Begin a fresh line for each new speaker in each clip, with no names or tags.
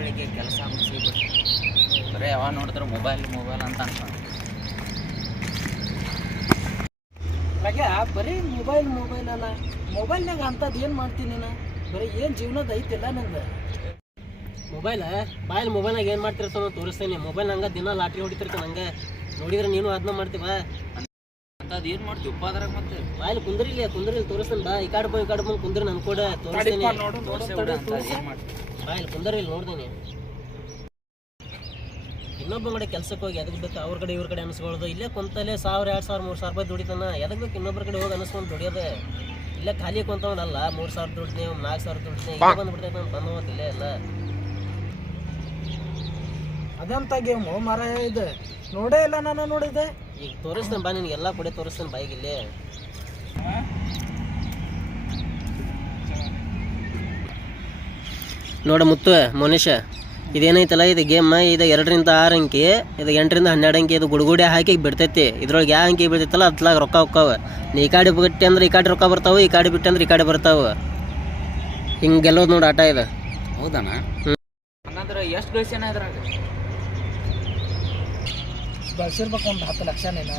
ಬೆಳಿಗ್ಗೆ ಕೆಲಸ ಮುಗಿಸಿಬಿಟ್ಟು ಬರೀ ಯಾವಾಗ ನೋಡಿದ್ರೆ ಮೊಬೈಲ್ ಮೊಬೈಲ್ ಅಂತ ಅನ್ಕೊಂಡು.
ಹಾಗೆ ಬರೀ ಮೊಬೈಲ್ ಮೊಬೈಲ್ ಅಲ್ಲ. ಮೊಬೈಲ್ನಾಗ ಅಂಥದ್ದು ಏನು ಮಾಡ್ತೀನಿ ನಾನು? ಬರೀ ಏನು ಜೀವನದ ಐತಿಲ್ಲ ನಂದು?
ಮೊಬೈಲ್ ಬಾಯಲ್ಲಿ ಮೊಬೈಲ್ನಾಗ ಏನು ಮಾಡ್ತಿರ್ತಾನೋ ತೋರಿಸ್ತೇನೆ. ಮೊಬೈಲ್ ಹಂಗೆ ದಿನ ಲಾಟ್ರಿ ಹೊಡಿತಿರ್ತಾನೆ ಹಂಗೆ. ನೋಡಿದ್ರೆ ನೀನು ಅದನ್ನ ಮಾಡ್ತೀವ
ಅಂತ ಅದು ಏನು ಮಾಡ್ತೀವಿ ಉಪ್ಪ ಅದ್ರಾಗ ಮತ್ತೆ?
ಬಾಯಲ್ಲಿ ಕುಂದ್ರಿಲ್ಲ ಕುಂದ್ರಿಲ್ಲ ತೋರಿಸ್ತೇನೆ. ಬಾ ಈ ಕಡೆ ಬಾ ಈ ಕಡೆ ಬಂದು ಕುಂದ್ರಿ ನನ್ ಕೂಡ ತೋರಿಸ್ತೇನೆ.
ಬಾ
ಇಲ್ಲಿ ಕುಂದ್ರಿಲ್ಲ ನೋಡ್ದೇನೆ ಇನ್ನೊಬ್ಬ ಕಡೆ ಕೆಲ್ಸಕ್ಕೆ ಹೋಗಿ ಅದಕ್ಕೆ ಬೇಕು? ಅವ್ರ ಕಡೆ ಇವ್ರ ಕಡೆ ಅನ್ಸ್ಕೊಳ್ಳೋದು ಇಲ್ಲೇ ಕುಂತಲ್ಲೇ ಸಾವಿರ ಎರಡು ಸಾವಿರ ಮೂರು ಸಾವಿರ ರೂಪಾಯಿ ದುಡಿತಾನ. ಎದಕ್ ಬೇಕು ಇನ್ನೊಬ್ಬರ ಕಡೆ ಹೋಗಿ ಅನ್ಸ್ಕೊಂಡು ದುಡಿಯೋದೆ? ಇಲ್ಲೇ ಖಾಲಿ ಕುಂತವನಲ್ಲ ಮೂರು ಸಾವಿರ ದುಡ್ತೀನಿ ಒಂದು ನಾಲ್ಕು ಸಾವಿರ ದುಡ್ತೀನಿ ಈಗ ಬಂದ್ಬಿಡ್ತೈತೆ ನಾನು ಬಂದು ಇಲ್ಲೇ ಎಲ್ಲ.
ಅದಂತ ಗೇಮು? ಮರ ಇದೆ. ನೋಡೇ ಇಲ್ಲ ನಾನು ನೋಡಿದೆ
ಈಗ ತೋರಿಸ್ತೇನೆ ಬಾ ನಿನಗೆ ಎಲ್ಲ ಕೊಡೆ ತೋರಿಸ್ತೇನೆ ಬಾಯಿಗೆ ಇಲ್ಲಿ. ನೋಡ ಮುತ್ತು ಮನುಷ್ಯ ಇದೇನೈತಲ್ಲ ಇದು ಗೇಮ್ ಇದು ಎರಡರಿಂದ ಆರು ಅಂಕಿ ಇದು ಎಂಟರಿಂದ ಹನ್ನೆರಡು ಅಂಕಿ ಇದು ಗುಡುಗುಡಿ ಹಾಕಿ ಬಿಡ್ತೈತಿ. ಇದ್ರೊಳಗೆ ಯಾವ ಅಂಕಿ ಬಿಡ್ತೈತಲ್ಲ ಅದ್ಲಾಗ ರೊಕ್ಕ ಹೋಕ್ಕಾವ. ನೀ ಈ ಕಾಡಿ ಬಿಟ್ಟೆ ಅಂದ್ರೆ ಈ ಕಾಡಿ ರೊಕ್ಕ ಬರ್ತಾವೆ ಈ ಕಾಡಿ ಬಿಟ್ಟೆ ಅಂದ್ರೆ ಈ ಕಾಡಿ ಬರ್ತಾವೆ. ಹಿಂಗೆ ಗೆಲ್ಲೋದು ನೋಡಿ ಆಟ ಇದೆ.
ಹೌದಣ್ಣ ಹ್ಞೂ ಎಷ್ಟು ಗಳಿಸ್ಯಾನ
ಬಳಸಿರ್ಬೇಕು ಒಂದು ಹತ್ತು ಲಕ್ಷ ನೀನು.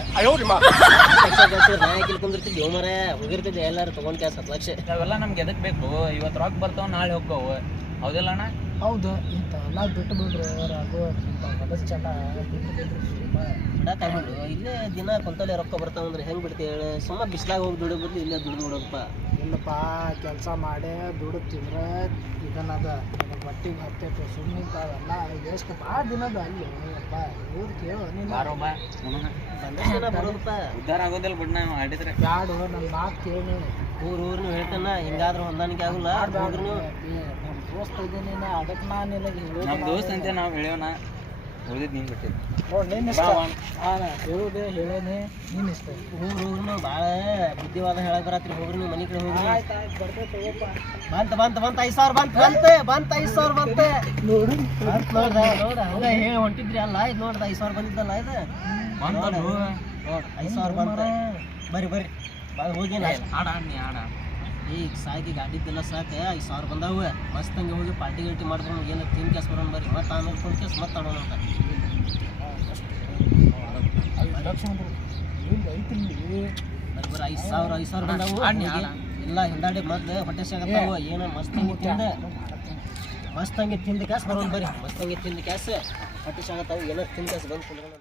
ನಾಯಕಿಲ್ ಕುಂದಿರ್ತಿದ್ದೆ ಮರ ಹೋಗಿರ್ತಿದ್ದೆ ಎಲ್ಲಾರು ತಗೊಂಡ್ ಕೆಲಸ ಹತ್ತು ಲಕ್ಷ
ಅವೆಲ್ಲ ನಮ್ಗೆ ಎದಕ್ ಬೇಕು? ಇವತ್ತು ರೊಕ್ಕ ಬರ್ತಾವ ನಾಳೆ ಹೋಗ್ತಾವ ಹೌದಿಲ್ಲ ಅಣ್ಣ?
ಹೌದು ಇಂಥ ಎಲ್ಲ ಬಿಟ್ಟು ಬಿಡ್ರಿ ಆಗೋ ಇಂಥ ಹೊಲಸ್ ಚಟ ಬಿಟ್ಟು ಬಿಡ್ರಿ ಸ್ವಲ್ಪ
ಬಿಡಕ್ಕಾಗ್ಬಿಡು ಇಲ್ಲೇ ದಿನ ಕುಂತಲ್ಲೇ ರೊಕ್ಕ ಬರ್ತಾವ ಅಂದ್ರೆ ಹೆಂಗ್ ಬಿಡ್ತಿ ಹೇಳಿ? ಸುಮ್ಮ ಬಿಸ್ಲಾಗ ಹೋಗಿ ದುಡಿ ಬದ್ಲು ಇಲ್ಲೇ ದುಡ್ಡು ಬಿಡೋದಪ್ಪ.
ಇಲ್ಲಪ್ಪ ಕೆಲಸ ಮಾಡೇ ದುಡ್ಡು ತಿಂದ್ರೆ ಇದನ್ನದ ಬಟ್ಟಿಗೆ ಹತ್ತೈತೆ ಸುಮ್ಮನೆ ಅವೆಲ್ಲ ಎಷ್ಟು ಭಾಳ ದಿನದ ಅಲ್ಲಿ. ಅಪ್ಪ ಇವ್ರು ಕೇಳು ನೀನು.
ಬರೋದಪ್ಪ.
ಉದ್ಧಾರ ಆಗೋದಿಲ್ಲ ಬಿಡ್ ನಾವು ಆಡಿದ್ರೆ.
ಬ್ಯಾಡು ನನ್ನ ಮಾತು ಕೇಳಿ.
ಊರು ಊರು ಹೇಳ್ತಾನ ಹಿಂಗಾದ್ರೂ ಹೊಂದಾಣಿಕೆ ಆಗಲ್ಲ
ಹೋದ್ರು ದೋಸ್ತ ಇದ್ದೀನಿ ಅದಕ್ಕೆ ನಾನು ನಿನಗೆ ಹೇಳೋದು
ನಮ್ಮ ದೋಸ್ತ ಅಂತ ನಾವು ಹೇಳೋಣ. ಉಳಿದಿದ್ದು ನೀನು ಬಿಟ್ಟಿದ್ದು
ನೋಡಿ ನೀನು ಇಷ್ಟ? ಹಾಂ ಹೇಳೋದೇ ಹೇಳೇನಿ ನೀನು ಇಷ್ಟ.
ಊರ್ ಊರ್ ನೀವು ಭಾಳ ಬುದ್ಧಿವಾದ ಹೇಳಕ್ ಬರತ್ರಿ. ಹೋಗ್ರಿ ನೀವು ಮನೆ ಕಡೆ ಹೋಗ್ರಿ.
ಆಯ್ತು ಆಯ್ತು ಬರ್ತೈತೆ ಹೋಗಪ್ಪ
ಬಂತ ಬಂತ ಬಂತ ಐದ್ ಸಾವಿರ ಬಂತ ಬಂತೆ ಬಂತ ಐದ್ ಸಾವಿರ ಬಂತೆ.
ನೋಡು.
ನೋಡ್ದ. ನೋಡ ಹಂಗ ಹೇಳಿ ಹೊಂಟಿದ್ರಿ ಅಲ್ಲ ಇದು ನೋಡ್ದ ಐದ್ ಸಾವಿರ ಬಂದಿದ್ದಲ್ಲ ಇದು. ನೋಡ್ ಐದ್ ಸಾವಿರ ಬಂತ. ಬರ್ರಿ ಬರ್ರಿ. ಬಾ ಹೋಗಿ ನಾ
ಆಡ ಆಡ್ ನೀ ಆಡ.
ಈಗ ಸಾಕಿ ಗಾಡಿದ್ದೆಲ್ಲ ಸಾಕು. ಐದು ಸಾವಿರ ಬಂದಾವ. ಮಸ್ತ್ ಹಂಗೆ ಹೋಗಿ ಪಾರ್ಟಿ ಗಿಲ್ಟಿ ಮಾಡ್ಕೊಂಡು ಏನು ತಿನ್ ಕ್ಯಾಸ್ ಬರೋಣ ಬರ್ರಿ. ಮತ್ತೆ ಆಮೇಲೆ ಕೊಟ್ಟು ಕೇಸ್ ಮತ್ತೆ ಆಡೋಣ ಅಂತ. ಬರ್ರಿ ಐದು ಸಾವಿರ ಐದು ಸಾವಿರ ಬಂದಾವು. ಎಲ್ಲ ಹಿಂದಾಡಿ ಮತ್ತೆ ಹೊಟ್ಟೆ ಸಿಗತ್ತಾವು. ಏನೋ ಮಸ್ತ್ ಹಂಗೆ ತಿಂದ. ಮಸ್ತ್ ಹಂಗೆ ತಿಂದ ಕ್ಯಾಸ್ ಬರೋಣ ಬರ್ರಿ. ಮಸ್ತ್ ಹಂಗೆ ತಿಂದ ಕ್ಯಾಸ್ ಹೊಟ್ಟೆ ಸಿಗತ್ತಾವು. ಏನೋ ತಿನ್ ಕ್ಯಾಸ್ ಬಂದು ಕುಂದ್ರೋಣ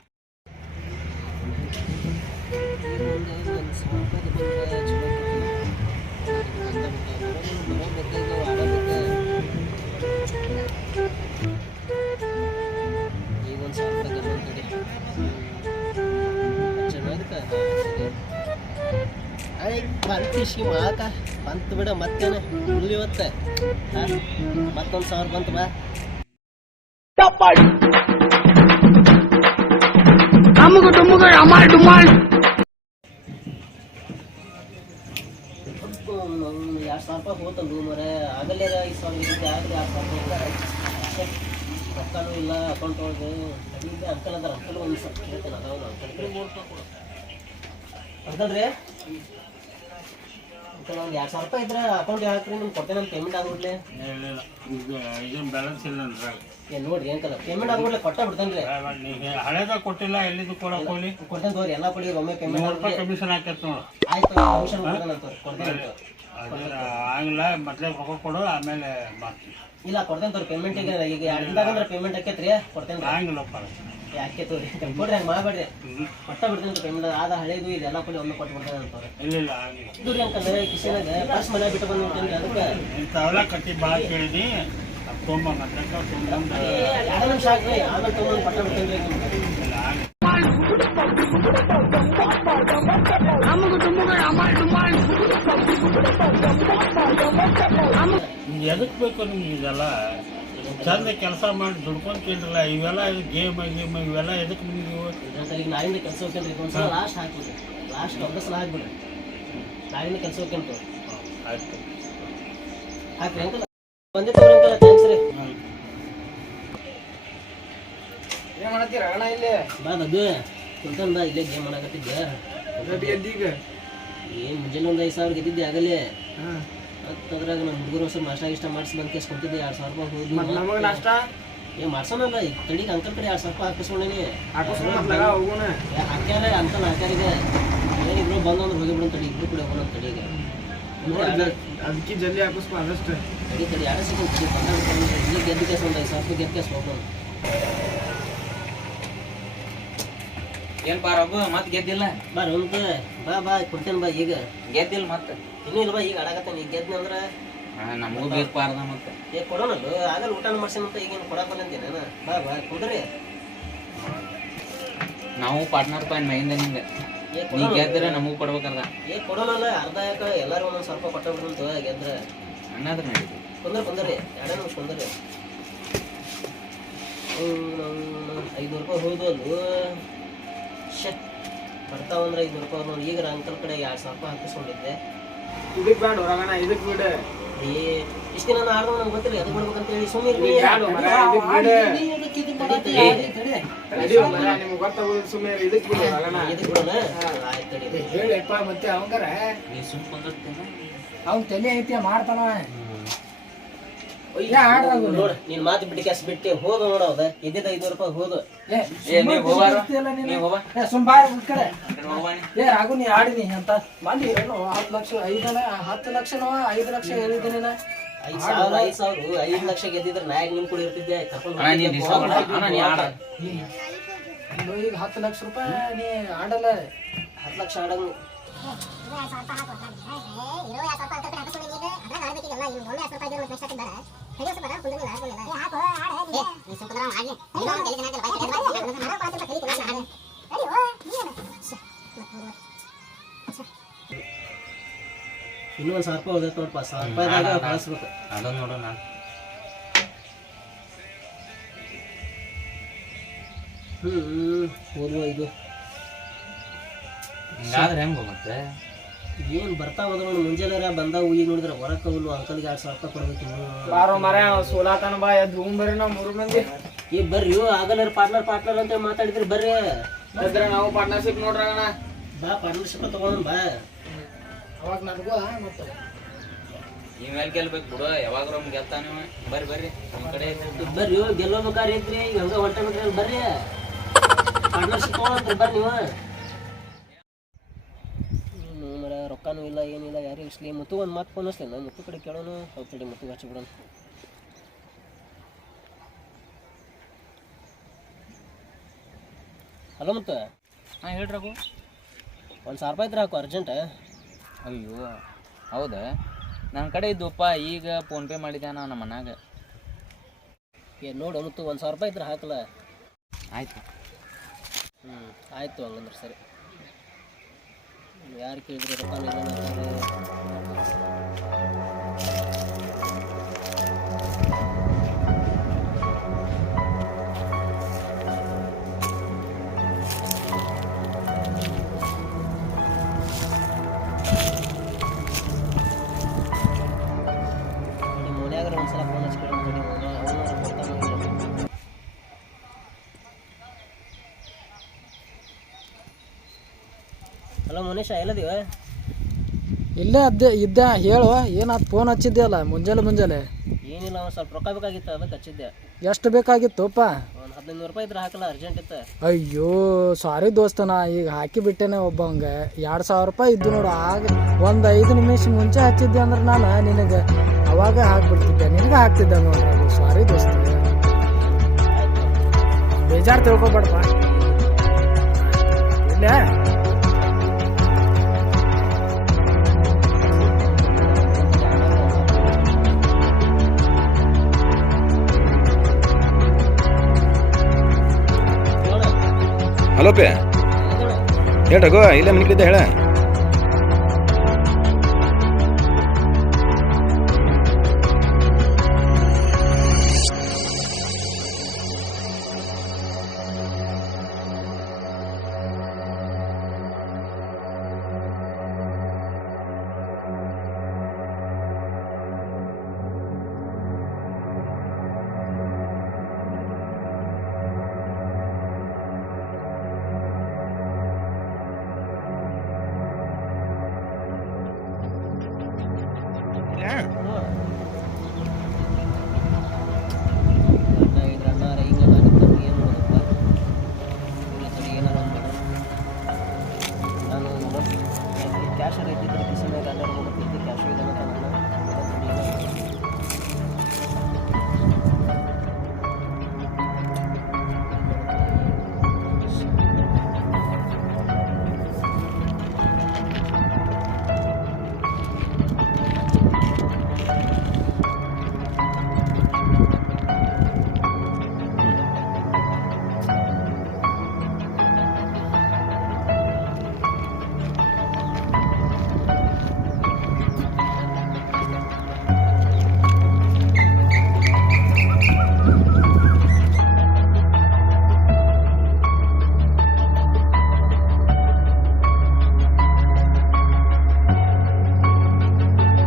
ಐ ಮಾಕ ಬಂತು ಬಿಡ ಮತ್ತೇನ? ಉಳ್ಳಿ ಇವತ್ತ. ಹಾ? ಮತ್ತೊಂದು ಸಾವಿರ ಬಂತು ಬಾ. ಎರಡು ಸಾವಿರ ರೂಪಾಯಿ ಹೋತಂದು ಮರೆ. ಆಗಲೇ ಐದು ಸಾವಿರ ಇದ್ದಿದ್ದು ಆಗಲೇ ಎರಡು ಸಾವಿರ ರೂಪಾಯಿ ಛೆ, ರೊಕ್ಕನೂ ಇಲ್ಲ ಅಕೌಂಟ್ ಒಳಗೆ. ಅಂಕಲ್ ಅದಾರ ಅಂಕಲ್ ಒಂದು ಸ್ವಲ್ಪ ಅದಾವ ಅಂಕಲ್ ಒಂದು ಎರಡು ಸಾವಿರ ರೂಪಾಯಿ ಇದ್ರೆ ಅಕೌಂಟ್ ಹಾಕ್ರಿ? ನಿಮ್ಗೆ ಕೊಟ್ಟೆ ನಮ್ಮ ಪೇಮೆಂಟ್ ಆಗ್ಬಿಡ್ಲೆ
ಇಲ್ಲ ಈಗ ಇದನ್ನ ಬ್ಯಾಲೆನ್ಸ್ ಇಲ್ಲ ಅಂದ್ರೆ
ಏ ನೋಡ್ರಿ ಏನ್ಕಲ್ಲ ಪೇಮೆಂಟ್ ಆಗ್ಬಿಡ್ಲೆ ಕೊಟ್ಟ ಬಿಡ್ತೇನೆ ರೀ.
ಹಳೇದ ಕೊಟ್ಟಿಲ್ಲ ಎಲ್ಲಿದು ಕೊಡಕ್ ಹೋಗ್ಲಿ
ಕೊಡ್ತೇನೆ ತಗೋರಿ ಎಲ್ಲ ಕೊಡಿ ಒಮ್ಮೆ ಪೇಮೆಂಟ್
ನೂರು ರೂಪಾಯಿ ಕಮಿಷನ್ ಹಾಕೈತೆ ನೋಡು.
ಆಯ್ತು ಕಮಿಷನ್ ಕೊಡ್ತೇನೆ ಅಂತ. ಕೊಡ್ತೇನೆ
ಆಗಿಲ್ಲ ಮೊದ್ಲೇ ರೊಕ್ಕ ಕೊಡು ಆಮೇಲೆ ಮಾಡ್ತೀನಿ.
ಇಲ್ಲ ಕೊಡ್ತೇನೆ ತೋರಿ ಪೇಮೆಂಟ್ ಈಗ ಈಗ ಎರಡು ದಿನದಾಗ ಅಂದ್ರೆ ಪೇಮೆಂಟ್ ಆಕೈತ್ರಿ ಕೊಡ್ತೇನೆ ಯಾಕೆ ತೋರಿ ಕೊಡ್ರಿ ಹಂಗೆ ಮಾಡಬೇಡ್ರಿ. ಕೊಟ್ಟ ಬಿಡ್ತೇನೆ ಪೇಮೆಂಟ್ ಆದ ಹಳೇದು ಇದೆಲ್ಲ ಕೊಡಿ ಒಮ್ಮೆ ಕೊಟ್ಟು ಬಿಡ್ತೇನೆ ಅಂತ
ಇಲ್ಲ ಇಲ್ಲ ಆಗಿಲ್ಲ
ಇದು ರೀ ಅಂತಂದ್ರೆ ಕಿಶನಾಗ ಫಸ್ಟ್ ಮನೆ ಬಿಟ್ಟು ಬಂದು ಬಂದ್ಬಿಡ್ತೇನೆ ಅದಕ್ಕೆ.
ಇಂಥವೆಲ್ಲ ಕಟ್ಟಿ ಭಾಳ ಕೇಳಿದಿ.
ಎರಡು ನಿಮಿಷ ಆಗ್ರಿ ಆಮೇಲೆ ತೊಗೊಂಡು ಕೊಟ್ಟ ಬಿಡ್ತೇನೆ ರೀ
ಎದಕ್ ಬೇಕು ನಿಮ್ಗೆ ಇದೆಲ್ಲ? ಚಂದ ಕೆಲಸ ಮಾಡಿ ದುಡ್ಕೊಂಡ್ ಕೇಳಿರಲ್ಲ ಇವೆಲ್ಲ ಗೇಮ್ ಗೇಮ್ ಇವೆಲ್ಲ ಎದಕ್ ನಿಮ್ಗೆ
ಈಗ ನಾಳಿಂದ ಕೆಲಸ ಒಂದ್ಸಲ ಲಾಸ್ಟ್ ಹಾಕ್ಬಿಡ್ರಿ ಲಾಸ್ಟ್ ಒಂದ ಸಲ ಹಾಕ್ಬಿಡ್ರಿ ನಾಳಿಂದ ಕೆಲಸ ಅಂತ
ಆಯ್ತು.
ಹಾಕ್ರಿ ಅಂಕಲ್. ಬಂದೆ ತೋರಿ ಅಂಕಲ್ ಥ್ಯಾಂಕ್ಸ್ ರೀ.
ಏನು ಮಾಡತ್ತೀರ ಅಣ್ಣ ಇಲ್ಲೇ?
ಬಾ ಅದು ಕುಂತಂದ ಇಲ್ಲೇ ಗೇಮ್ ಮಾಡಕತ್ತಿದ್ದೆ ಏನು ಮುಂಜಾನೆ ಒಂದು ಐದು ಸಾವಿರ ಗೆದ್ದಿದ್ದೆ ಆಗಲೇ.
ಹಾಂ.
ಅದ್ರಾಗ ನಮ್ಮ ಹುಡುಗರು ಹೊಸ ನಾಷ್ಟ ಇಷ್ಟ ಮಾಡಿಸಿ ಬಂದು ಕೇಸ್ ಕೊಡ್ತಿದ್ದೆ ಎರಡು ಸಾವಿರ ರೂಪಾಯಿ ಹೋಗಿ
ನಮಗೆ ನಾಷ್ಟ
ಏ ಮಾಡ್ಸೋಣಲ್ಲ ಈಗ ತಡಿಗೆ ಅಂಕಲ್ ಕಡೆ ಎರಡು ಸಾವಿರ ರೂಪಾಯಿ ಹಾಕಿಸ್ಕೊಂಡೇನಿ ಹಾಕ್ಯಾರ ಅಂಕಲ್ ಹಾಕ್ಯಾರಿಗೆ ಏನಿದ್ರು ಬಂದು ಅಂದ್ರೆ ಹೋಗಿ ಬಿಡೋಣ ತಡಿ ಇಬ್ರು ಕೂಡ ಹೋಗೋಣ ತಡಿಗೆ
ಅದಕ್ಕೆ ಜಲ್ದಿ ಹಾಕಿಸ್ಕೊ ಅದಷ್ಟು
ತಡಿ ತಡಿ ಬಂದಾಗ ಇಲ್ಲಿ ಗೆದ್ದು ಕೇಸ್ ಒಂದು ಐದು ಸಾವಿರ ರೂಪಾಯಿ ಗೆದ್ದು ಕೇಸ್ ಹೋಗೋಣ
ಏನ್ ಬಾ ರಘು ಮತ್ ಗೆದ್ದಿಲ್ಲ?
ಬಾ ರೋಮ್ಕ ಬಾ ಬಾ ಕೊಡ್ತೇನೆ ಬಾ ಈಗ.
ಗೆದ್ದಿಲ್ಲ ಮತ್ತ?
ಇನ್ನೂ ಇಲ್ಲ ಬಾ ಈಗ ಆಡಕತ್ತೇನೆ. ಈಗ ಗೆದ್ನ ಅಂದ್ರೆ
ನಮಗೂ ಬೇಕು ಮತ್ತೆ ಮತ್ತ.
ಏ ಕೊಡೋಣಲ್ಲ ಆಗಲ್ಲ ಊಟ ಮಾಡ್ಸೇನಂತ ಈಗೇನು ಕೊಡಕ್ ನಾನು? ಬಾ ಬಾ ಕುಂದ್ರಿ.
ನಾವು ಪಾರ್ಟ್ನರ್ ಪಾಯಿಂಟ್ ಮೈಂದ
ಏ
ನೀ ಗೆದ್ರೆ ನಮಗೂ ಕೊಡ್ಬೇಕಲ್ಲ.
ಏ ಕೊಡೋಣಲ್ಲ ಅರ್ಧ ಯಾಕ ಎಲ್ಲರೂ ಒಂದೊಂದು ಸ್ವಲ್ಪ ಕೊಟ್ಟ ಬಿಡುವಂತ ಗೆದ್ರೆ.
ಅನ್ನೋದ್ರ ನಡೀತಿ
ಕುಂದ್ರ ಕುಂದ್ರಿ. ಎರಡೇ ನಿಮಿಷ ಕುಂದ್ರಿ. ಐನೂರು ರೂಪಾಯಿ ಹೋಯ್ದು ಅಲ್ಲು ಶೇ ಬರ್ತಾವಂದ್ರೆ ಐದು ರೂಪಾಯಿ ನೋಡಿ ಈಗ ಅಂಕಲ್ ಕಡೆ ಎರಡು ಸಾವಿರ ರೂಪಾಯಿ ಹಾಕಿಸ್ಕೊಂಡಿದ್ದೆ.
ಇದಕ್ಕೆ ಬೇಡ ಹೊರಗಣ ಇದಕ್ಕೆ ಬಿಡು.
ಏ ಇಷ್ಟು ದಿನ ನಾನು ಆಡ್ದವ ನಂಗೆ ಗೊತ್ತಿಲ್ಲ ಅದು ಬಿಡ್ಬೇಕಂತ ಹೇಳಿ ಸುಮ್ಮನೆ
ಇದಕ್ಕೆ ಸುಮ್ಮನೆ
ಬಿಡೋಣ ಆಯ್ತು
ಹೇಳಪ್ಪ ಮತ್ತೆ ಅವಂಗಾರ?
ನೀ ಸುಮ್ ಕುಂದಿರ್ತೀನಿ
ಅವ್ನ ತಲೆ ಐತಿ ಮಾಡ್ತಾನ
ನೋಡು ನೀನ್ ಮಾತು ಬಿಟ್ಟು ಕ್ಯಾಸ್ ಬಿಟ್ಟು ಹೋದ ನೋಡ ಅದ ಇದ್ದಿದ್ದ ಐದು ರೂಪಾಯಿ ಹೋದು
ಏ ನೀ ನೀ
ರಾಘು ನೀ ಆಡಿನಿ ಅಂತ. ಬಂದಿ ಏನು ಹತ್ತು ಲಕ್ಷ ಐದನ ಹತ್ತು ಲಕ್ಷನೋ ಐದು ಲಕ್ಷ ಹೇಳಿದ್ದೀನಿ ನಾ.
ಐದು ಸಾವಿರ ಐದು ಸಾವಿರ ಐದು ಲಕ್ಷ ಗೆದ್ದಿದ್ರೆ ನಾಯಕ್ ನಿಮ್ ಕೂಡ ಇರ್ತಿದ್ದೆ? ಕರ್ಕೊಂಡು
ರೂಪಾಯಿ ನೀ ದಿವ್ಸ ಮಾಡ ಅಣ್ಣ ನೀ ಆಡ
ಇನ್ನು ಈಗ ಹತ್ತು ಲಕ್ಷ ರೂಪಾಯಿ ನೀ ಆಡಲ್ಲ
ಹತ್ತು ಲಕ್ಷ ನೀನು ಇನ್ನೂ ಒಂದು ಸಾವಿರ ರೂಪಾಯಿ ಉಳ್ದೈತೆ ನೋಡಪ್ಪ ಸಾವಿರ ರೂಪಾಯಿದಾಗ ಕಳಿಸ್ಬೇಕು
ಅದೊಂದು ನೋಡೋಣ
ಹ್ಞೂ ಹೋದ್ವು ಇದು
ಹಿಂಗಾದ್ರೆ ಹೆಂಗೋ ಮತ್ತೆ
ಏನು ಬರ್ತಾವ ಅದ್ರ ಮುಂಜಾನೆ ಬಂದಾಗ ಈಗ ನೋಡಿದ್ರೆ ಹೊರಕ್ಕೆ ಹೋಗ್ಲು ಅಂಕಲ್ಗೆ ಎರಡು ಸಾವಿರ ರೂಪಾಯಿ ಕೊಡ್ಬೇಕು ಇನ್ನು.
ಬಾರೋ ಮರ ಸೋಲಾತನ ಬಾ ಎದ್ದು ಹೋಗ್ಬರ್ರಿ ನಾವು ಮೂರು ಮಂದಿ.
ಈ ಬರ್ರಿ ಆಗಲ್ಲ ಪಾರ್ಟ್ನರ್ ಪಾರ್ಟ್ನರ್ ಅಂತ ಮಾತಾಡಿದ್ರಿ ಬರ್ರಿ.
ನಾವು ಪಾರ್ಟ್ನರ್ಶಿಪ್ ನೋಡ್ರಣ
ಬಾ ಪಾರ್ಟ್ನರ್ಶಿಪ್ ತಗೊಂಡ್ ಬಾ.
ಅವಾಗ ನನಗೂ ಮತ್ತೆ.
ಈ ಮೇಲೆ ಗೆಲ್ಬೇಕು ಬಿಡು ಯಾವಾಗ ಗೆಲ್ತಾನೆ ಬರ್ರಿ ಬರ್ರಿ ನಿಮ್ ಕಡೆ.
ಬರ್ರಿ ಗೆಲ್ಲೋಬೇಕಾರೆ ಇದ್ರಿ ಈಗ ಹಂಗ ಹೊಂಟ ಬಿಟ್ರಿ ಬರ್ರಿ ಪಾರ್ಟ್ನರ್ಶಿಪ್ ತಗೊಂಡ್ರಿ ಬರ್ರಿ ನೀವು ಏನು ಮರ ರೊಕ್ಕನೂ ಇಲ್ಲ ಇಸ್ಲಿ ಮುತ್ತು ಒಂದು ಮಾತು ಫೋನ್ ಹಚ್ತೇನೆ ಮುತ್ತು ಕಡೆ ಕೇಳೋಣ ಕಡೆ ಮುತ್ತು ಹಚ್ಚಿಬಿಡೋಣ ಹಲೋ ಮುತ್ತ.
ಹಾಂ ಹೇಳ್ರಿ ರಘು.
ಒಂದು ಸಾವಿರ ರೂಪಾಯಿ ಇದ್ರೆ ಹಾಕು ಅರ್ಜೆಂಟ್
ಅಯ್ಯೋ ಹೌದಾ? ನನ್ನ ಕಡೆ ಇದ್ದುಪ್ಪ ಈಗ ಫೋನ್ಪೇ ಮಾಡಿದ್ದೆ ನಾ ನಮ್ಮ ಮನೆಯಾಗ.
ಏ ನೋಡು ಮುತ್ತು ಒಂದು ಸಾವಿರ ರೂಪಾಯಿ ಇದ್ರೆ ಹಾಕಲ್ಲ
ಆಯಿತು.
ಹ್ಞೂ ಆಯಿತು ಹಂಗಂದ್ರೆ ಸರಿ. ಯಾರು ಕೇಳಿದ್ರೆ ರೊಕ್ಕ ಇಲ್ಲ ಅಂತಾರೆ. ನೋಡಿ ಮನ್ಯಾಗಾರ ಒಂದ್ಸಲ ಫೋನ್ ಹಚ್ಕೊಂಡು ನೋಡಿ ಅವನು ಕೊಡ್ತಾನೆ ಹಲೋ ಮನೀಷ ಎಲ್ಲದಿವ?
ಇಲ್ಲೇ ಅದ್ದೆ ಇದ್ದ. ಹೇಳು ಏನಾದ್ ಫೋನ್ ಹಚ್ಚಿದ್ದೆ ಅಲ್ಲ ಮುಂಜಾನೆ ಮುಂಜಾನೆ.
ಏನಿಲ್ಲ ಒಂದು ಸ್ವಲ್ಪ ರೊಕ್ಕ ಬೇಕಾಗಿತ್ತು ಅದಕ್ಕೆ ಹಚ್ಚಿದ್ದೆ.
ಎಷ್ಟು ಬೇಕಾಗಿತ್ತುಪ್ಪ
ಒಂದು ಹದಿನೈದು ರೂಪಾಯಿ ಇದ್ರೆ ಹಾಕಲ್ಲ ಅರ್ಜೆಂಟ್ ಇತ್ತು.
ಅಯ್ಯೋ ಸಾರಿ ನಾ ಈಗ ಹಾಕಿ ಬಿಟ್ಟೆನೆ ಹಂಗೆ. ಎರಡು ಸಾವಿರ ರೂಪಾಯಿ ಇದ್ದು ನೋಡು ಆಗ ಒಂದು ಐದು ನಿಮಿಷ ಮುಂಚೆ ಹಚ್ಚಿದ್ದೆ ಅಂದ್ರೆ ನಾನು ನಿನಗೆ ಅವಾಗ ಹಾಕ್ಬಿಡ್ತಿದ್ದೆ. ನಿನಗೆ ಹಾಕ್ತಿದ್ದೆ ನೋಡ್ರಿ ಸಾರಿ ದೋಸ್ತ. ಬೇಜಾರು ತಿಳ್ಕೊಬೇಡಪ್ಪ. ಇಲ್ಲ?
Hello pay? ರಘು ಇಲ್ಲೇ ಮನಿಕ್ಕಿದ್ದೆ ಹೇಳ.